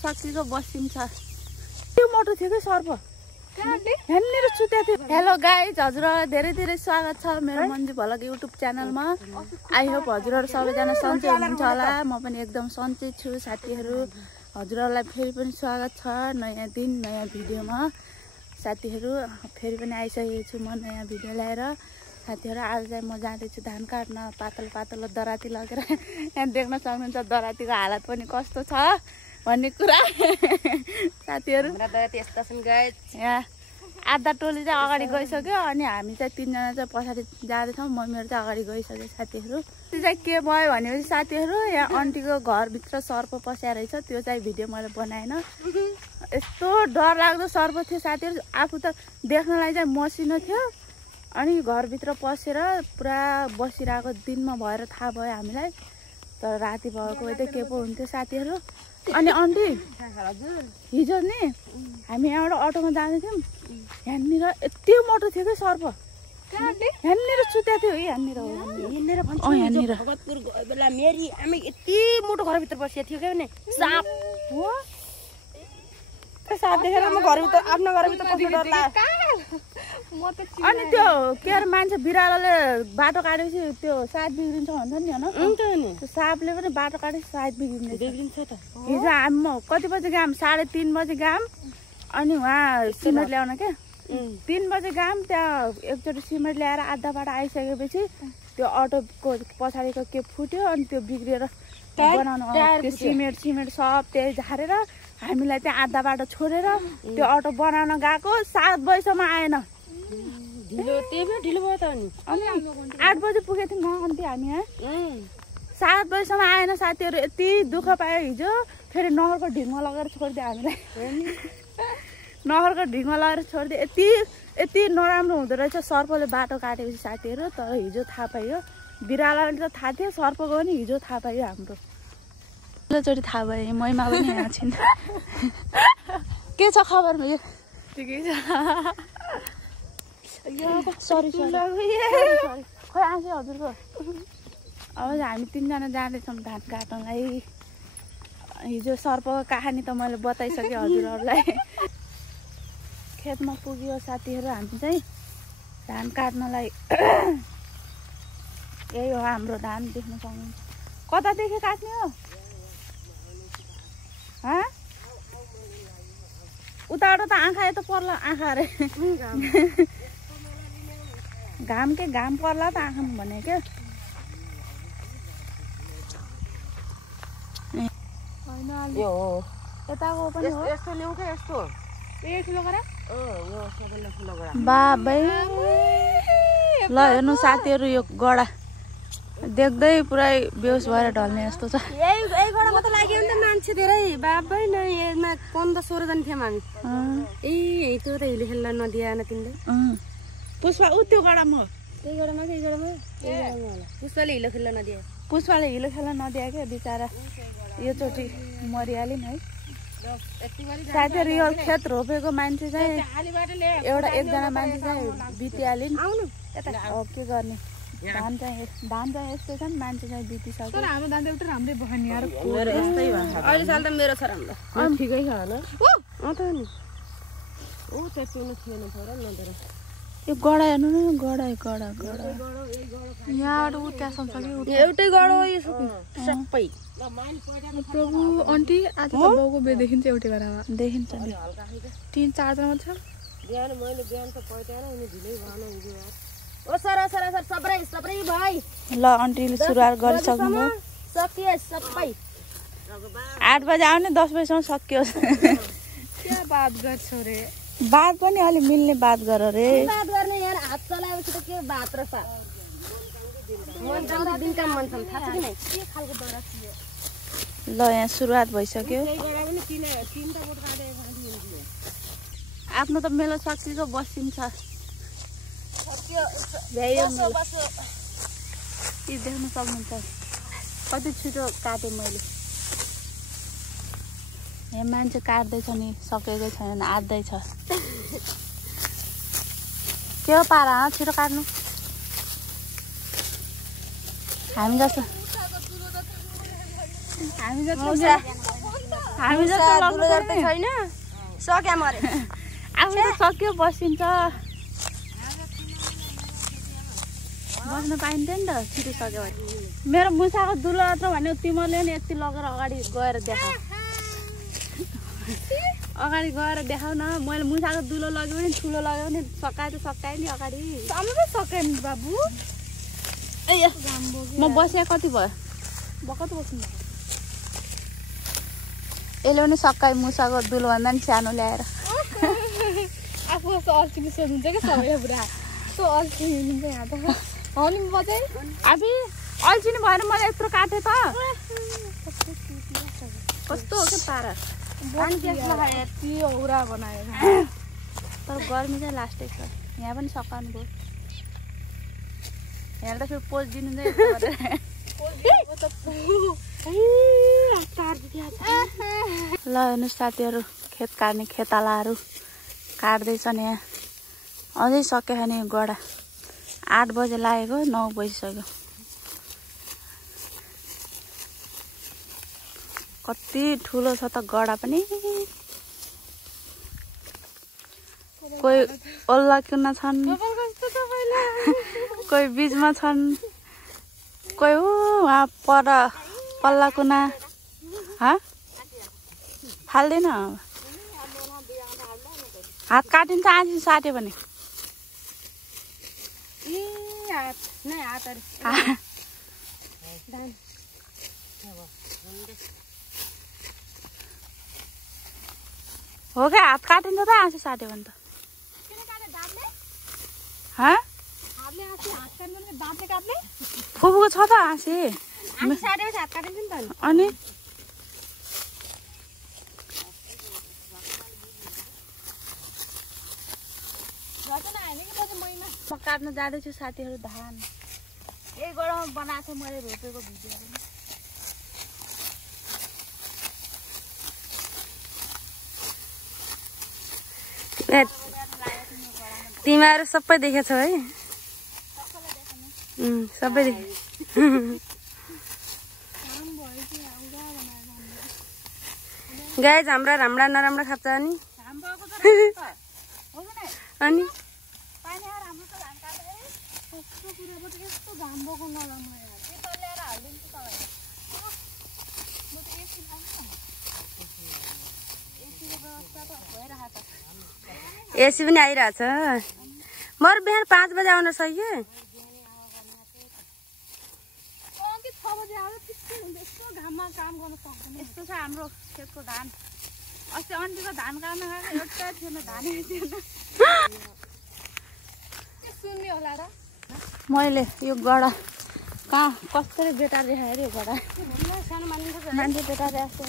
सकिएको बसिन्छ त्यो मोटो थियो के सर्प यहाँनिर सुत्या थियो। हेलो गाइज, हजुरहरूलाई धेरै धेरै स्वागत छ मेरो मन्जु भलक युट्युब च्यानलमा। आई होप हजुरहरू सबैजना सन्चै हुनुहुन्छ होला। म पनि एकदम सन्चै छु साथीहरू। हजुरहरूलाई फेरि पनि स्वागत छ नयाँ दिन नयाँ भिडियोमा। साथीहरू फेरि पनि आइसकेको छु म नयाँ भिडियो ल्याएर। साथीहरू आज चाहिँ म जाँदैछु धान काट्न पातलो पातलो दराती लगेर। यहाँ देख्न सक्नुहुन्छ दरातीको हालत पनि कस्तो छ भन्ने कुरा। साथीहरू यहाँ आधा टोली चाहिँ अगाडि गइसक्यो अनि हामी चाहिँ तीनजना चाहिँ पछाडि जाँदैछौँ। मम्मीहरू चाहिँ अगाडि गइसक्यो साथीहरू। त्यो चाहिँ के भयो भनेपछि साथीहरू यहाँ आन्टीको घरभित्र सर्प पस्या रहेछ। त्यो चाहिँ भिडियो मैले बनाएन। यस्तो डर लाग्दो सर्प थियो साथीहरू। आफू त देख्नलाई चाहिँ मसिनो थियो अनि घरभित्र पसेर पुरा बसिरहेको दिनमा भएर थाहा भयो हामीलाई। तर राति भएको भए त के पो हुन्थ्यो साथीहरू। अनि आन्टी हिजो नि हामी यहाँबाट अटोमा जाँदै थियौँ। यहाँनिर यति मोटो थियो कि सर्प यहाँनिर सुत्या थियो। यहाँनिर भगतपुर गयो बेला मेरी आमा यति मोटो घरभित्र बसिया थियो क्या साप हो। साप देखेर म घरभित्र आफ्नो घरभित्र पस्नु डर लाग्यो। अनि त्यो के अरे मान्छे बिरालोले बाटो काटेपछि त्यो सायद बिग्रिन्छ भन्छ नि होइन। त्यो सापले पनि बाटो काटेपछि सायद बिग्रिन्छ त। हिजो हामी कति बजी गयौँ 3:30 बजी गयौँ। अनि उहाँ सिमेन्ट ल्याउन क्या 3 बजी गयौँ। त्यहाँ एकचोटि सिमेन्ट ल्याएर आधा बाटो आइसकेपछि त्यो अटोको पछाडिको के फुट्यो अनि त्यो बिग्रिएर बनाउनु त्यो सिमेन्ट सब त्यही झारेर हामीलाई त्यहाँ आधा बाटो छोडेर त्यो अटो बनाउन गएको 7 बजीसम्म आएन। ढिलो भयो त। अनि 8 बजी पुगेको थियौँ अन्ति हामी यहाँ 7 बजीसम्म आएन साथीहरू। यति दुःख पायो हिजो। फेरि नहरको ढिङ्गो लगेर छोडिदियो हामीलाई। नहरको ढिङ्गो लगेर छोडिदियो। यति नराम्रो हुँदो रहेछ सर्पले बाटो काटेपछि साथीहरू। तर हिजो थाहा पाइयो। बिरालोले त थाहा थियो, सर्पको पनि हिजो थाहा पाइयो हाम्रो। पहिलोचोटि थाहा भयो। महिमा पनि यहाँ छिन्। के छ खबर भयो? ठिकै छ। सरी खोइ आएको हजुरको। अब हामी तीनजना जाँदैछौँ धान काट्नलाई। हिजो सर्पको कहानी त मैले बताइसकेँ हजुरहरूलाई। खेतमा पुग्यो साथीहरू। हामी चाहिँ धान काट्नलाई। यही हो हाम्रो धान देख्न सक्नुहुन्छ। कतादेखि काट्ने हो? उताबाट त आँखा यता पर्ला आँखा अरे। घाम के घाम पर्ला त आँखामा भने क्या। यताको पनि हो। यस्तो ल्याउँ क्या यस्तो बाबै ल हेर्नु साथीहरू यो गडा देख्दै पुरै बेहोस भएर ढल्ने जस्तो छ। यही गडामा त लाग्यो नि त मान्छे धेरै बाबै न। यसमा 15-16 जना थियौँ हामी। ए त्यो त हिलो खेल्न नदिएन तिमीले। पुष्पा ऊ त्यो गडामा हो। त्यही गडामा होला। पुष्पाले हिलो खेल्न नदिए। पुष्पाले हिलो खेल्न नदिए क्या बिचरा। यो चोटि मरिहाल्यो नि है साथीहरू। यो खेत रोपेको मान्छे चाहिँ एकजना मान्छे चाहिँ बितिहाल्यो नि। के गर्ने धान चाहिँ यस्तै छ नि। मान्छे चाहिँ बितिसक्यो। तर हाम्रो धान त एउटा राम्रै भयो नि यार। यस्तै भयो अहिले साल त मेरो छ राम्रो। ठिकै छ होला। त नि त्यतिनो थिएन तर नदर। यो गडा हेर्नु न। गडा यहाँबाट ऊ त्यहाँसम्म छ कि एउटै गडो यो सबै। प्रभु आन्टी आज त बाउको बे देखिन्छ एउटै गडामा देखिन्छ नि। 3-4 जना छ। बिहान मैले बिहान त पढ्दैन उनी ढिलै भएन हिजो। ओ सर सबै भाइ ल आन्टीले सुरुवात गरिसक्नुभयो। सकियो सबै। 8 बजे आउने 10 बजीसम्म सकियो। के बात गर्छौ रे? बात पनि अलि मिल्ने बात गर रे। बात गर्ने यार हात चलाएपछि त के बात र सा मन काम दिन काम मन थाहा छ कि नै के खालको दरा थियो। ल यहाँ सुरुवात भइसक्यो। आफ्नो त मेलो सकिएको बसिन्छ। देख्न सक्नुहुन्छ कति छिटो काटेँ मैले। यहाँ मान्छे काट्दैछ नि सकेकै छैन आँट्दैछ। के हो पारा छिटो काट्नु। हामी जस्तो हामी जस्तो दुलो जस्तै छैन सक्या मरे आफू त सक्यो बसिन्छ बस्न पाइन्थ्यो नि त छिटो सक्यो भने मेरो मुसाको दुलो मात्र भन्यो तिमीले नि यति लगेर अगाडि गएर देखाऊ अगाडि गएर देखाउ न मैले मुसाको दुलो लग्यो भने ठुलो लग्यो भने सकाए त सकाए नि अगाडि हाम्रो सकाए नि बाबु म बसे कति भयो बकत बस्नु यसले पनि सकाए मुसाको दुलो भन्दा नि सानो ल्याएर आफू जस्तो अल्छी सोध्नुहुन्छ क्या सबैले पुरा यस्तो अल्छी हुनुहुन्छ यहाँ त हो नि बजाइ अबि अल्छी नि भएर मैले यत्रो काटेँ त कस्तो हो क्या पारा यति औरा बनायो तर गर्मी चाहिँ लास्टै छ यहाँ पनि सकाउनु भयो यहाँ त फेरि पोज दिनु चाहिँ ल हेर्नुहोस् साथीहरू खेत काट्ने खेतालाहरू काट्दैछन् यहाँ अझै सक्यो भने गडा 8 बजे लागेको 9 बजिसक्यो कति ठुलो छ त गडा पनि कोही ओल्ला किन्न छन् कोही बीचमा छन् कोही वहाँ पर पल्ला कुना फाल्दैन हात काटिन्छ आँसी साट्यो भने हो क्या हात काटिन्छ त आँसी साट्यो भने त फुपूको छ त आँसी अनि म काट्न जाँदैछु साथीहरू धान यही गरामा बनाएको थिएँ मैले रोपेको भिडियोहरू तिमीहरू सबै देखेछौ है सबै देखे गाइज हाम्रा राम्रा नराम्रा खान्छ अनि एसी पनि आइरहेछ मर बिहान 5 बजे आउन सक्यो यस्तो छ हाम्रो खेतको धान अस्ति अन्तिको धान काट्न गएको एउटा थिएन धानै थिएन सुन्ने होला र मैले यो गडा कहाँ कसरी बेटा देखायो अरे यो गडा मान्छे बेटा देखाएको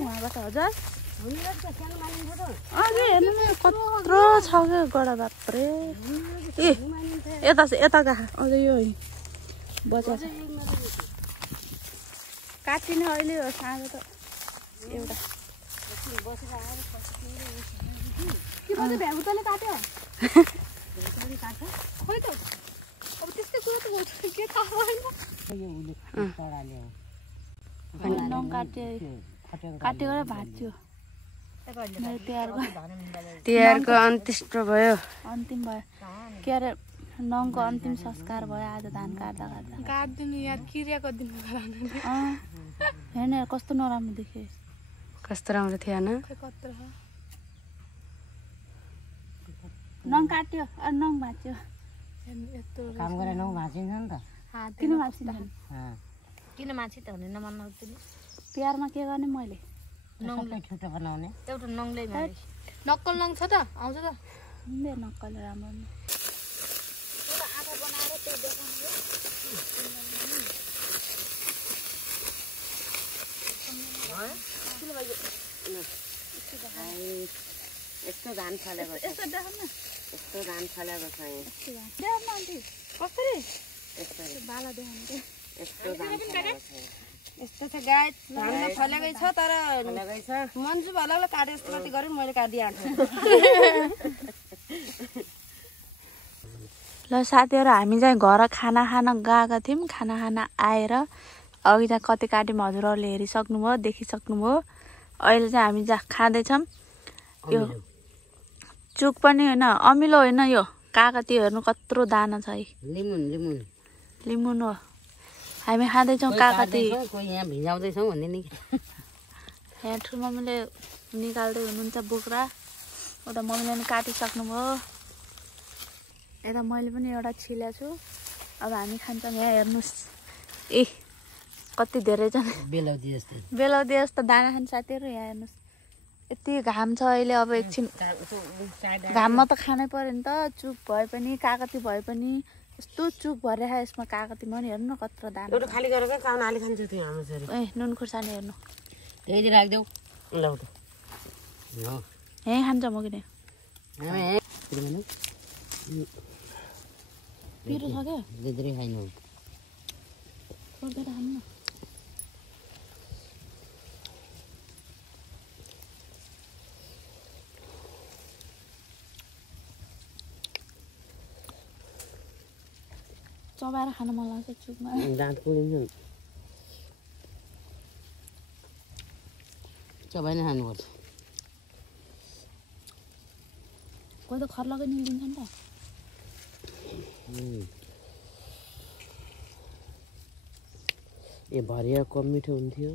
उहाँबाट हजुर अघि हेर्नु न कत्रो छ क्या गडा बाप्रे ए यता यता कहाँ अझ यो बचा छ काटिने अहिले हो साँझ त एउटा भ्यागुताले काट्यो खोइ त अब त्यस्तै कुरा त हुन्छ के थाहा भएन नङ काटेको र भाँच्यो तिहारको अन्त्येष्ट भयो अन्तिम भयो के अरे नङको अन्तिम संस्कार भयो आज धान काट्दा काट्दा काट्दिनु यार क्रिया गरिदिनु हेर्नु कस्तो नराम्रो देखे कस्तो राम्रो थिएन नङ काट्यो अनि नङ भाँच्यो काम गरेर नङ भाँचिन्छ नि त किन भाँचिन्छ किन माछी त हुने नमान्नु तिहारमा के गर्ने मैले नङले छुट्टा बनाउने एउटा नङले नक्कल नङ छ त आउँछ त नक्कल राम्रो यस्तो धान फलेको छ यस्तो देखाउन न यस्तो धान फलेको छ देखाउन आन्टी कसरी यस्तो बाला देखाउनु यस्तो धान फलेको छ यस्तो छ गाई धान त फलेकै छ तर फलेकै छ मन्जु भलाले काटे यस्तो माथि गरेँ मैले काटिदिइहाल्छु ल साथीहरू हामी चाहिँ घर खाना खान गएका थियौँ खाना खाना आएर अघि चाहिँ कति काट्यौँ हजुरहरूले हेरिसक्नुभयो देखिसक्नुभयो। अहिले चाहिँ हामी खाँदैछौँ यो चुक पनि होइन अमिलो होइन यो काकती हेर्नु कत्रो दाना छ है लिमुन हो। हामी खाँदैछौँ काकती। यहाँ भिजाउँदैछौँ भन्ने नि यहाँ ठुलो मम्मीले निकाल्दै हुनुहुन्छ बोक्रा। एउटा मम्मीले पनि काटिसक्नुभयो। यता मैले पनि एउटा छिलेको छु। अब हामी खान्छौँ। यहाँ हेर्नुहोस् ए कति धेरै छ बेलाउदी जस्तो दाना खान्छ साथीहरू। यहाँ हेर्नुहोस् यति घाम छ अहिले। अब एकछिन घाममा त खानै पर्यो नि त। चुक भए पनि काकती भए पनि यस्तो चुक भइरहेको यसमा काकतीमा नि हेर्नु न कत्रो दाना खाली गरेर चाउन आलि खान्छ त्यो हाम्रो छोरी। ए नुन खुर्सानी हेर्नु त्यही राखिदेऊ ल त यहीँ खान्छ म किन पिरो छ क्या धेरै खाइनु छोडेर खानु न। चबाएर खान मन लाग्छ चुकमा। दाँत पुरिन्छ चबाइ नै खानुपर्छ। कोही त खर्लकै निल्दिन्छ नि त। ए भरिया कम मिठो हुन्थ्यो।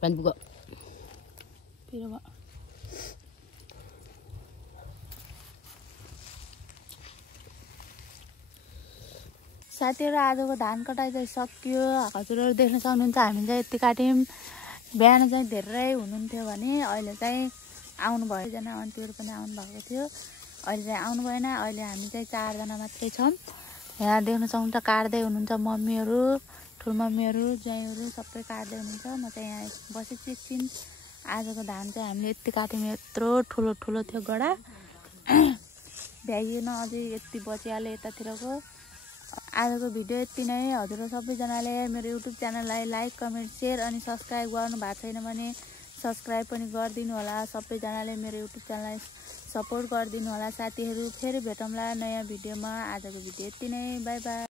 पानी पुग पिरो भयो। साथीहरू आजको धान कटाइ चाहिँ सकियो। हजुरहरू देख्न सक्नुहुन्छ हामी चाहिँ यति काट्यौँ। बिहान चाहिँ धेरै हुनुहुन्थ्यो भने अहिले चाहिँ आउनुभयो। एकजना आन्टीहरू पनि आउनु भएको थियो। अहिले चाहिँ आउनु भएन। अहिले हामी चाहिँ 4 जना मात्रै छौँ। यहाँ देख्न सक्नुहुन्छ काट्दै हुनुहुन्छ मम्मीहरू ठुलो मम्मीहरू ज्वाइँहरू सबै काट्दै हुनुहुन्छ। म चाहिँ यहाँ बसेको एकछिन। आजको धान चाहिँ हामीले यति काट्यौँ। यत्रो ठुलो ठुलो थियो गडा भ्याइएन अझै यति बचिहाल्यो यतातिरको। आजको भिडियो यति नै। हजुर सबैजनाले मेरो युट्युब च्यानललाई लाइक कमेन्ट सेयर अनि सब्सक्राइब गर्नु भएको छैन भने सब्सक्राइब पनि गरिदिनु होला। सबैजनाले मेरो युट्युब च्यानललाई सपोर्ट गरिदिनु होला साथीहरू। फेरि भेटौँला नयाँ भिडियोमा। आजको भिडियो यति नै। By by.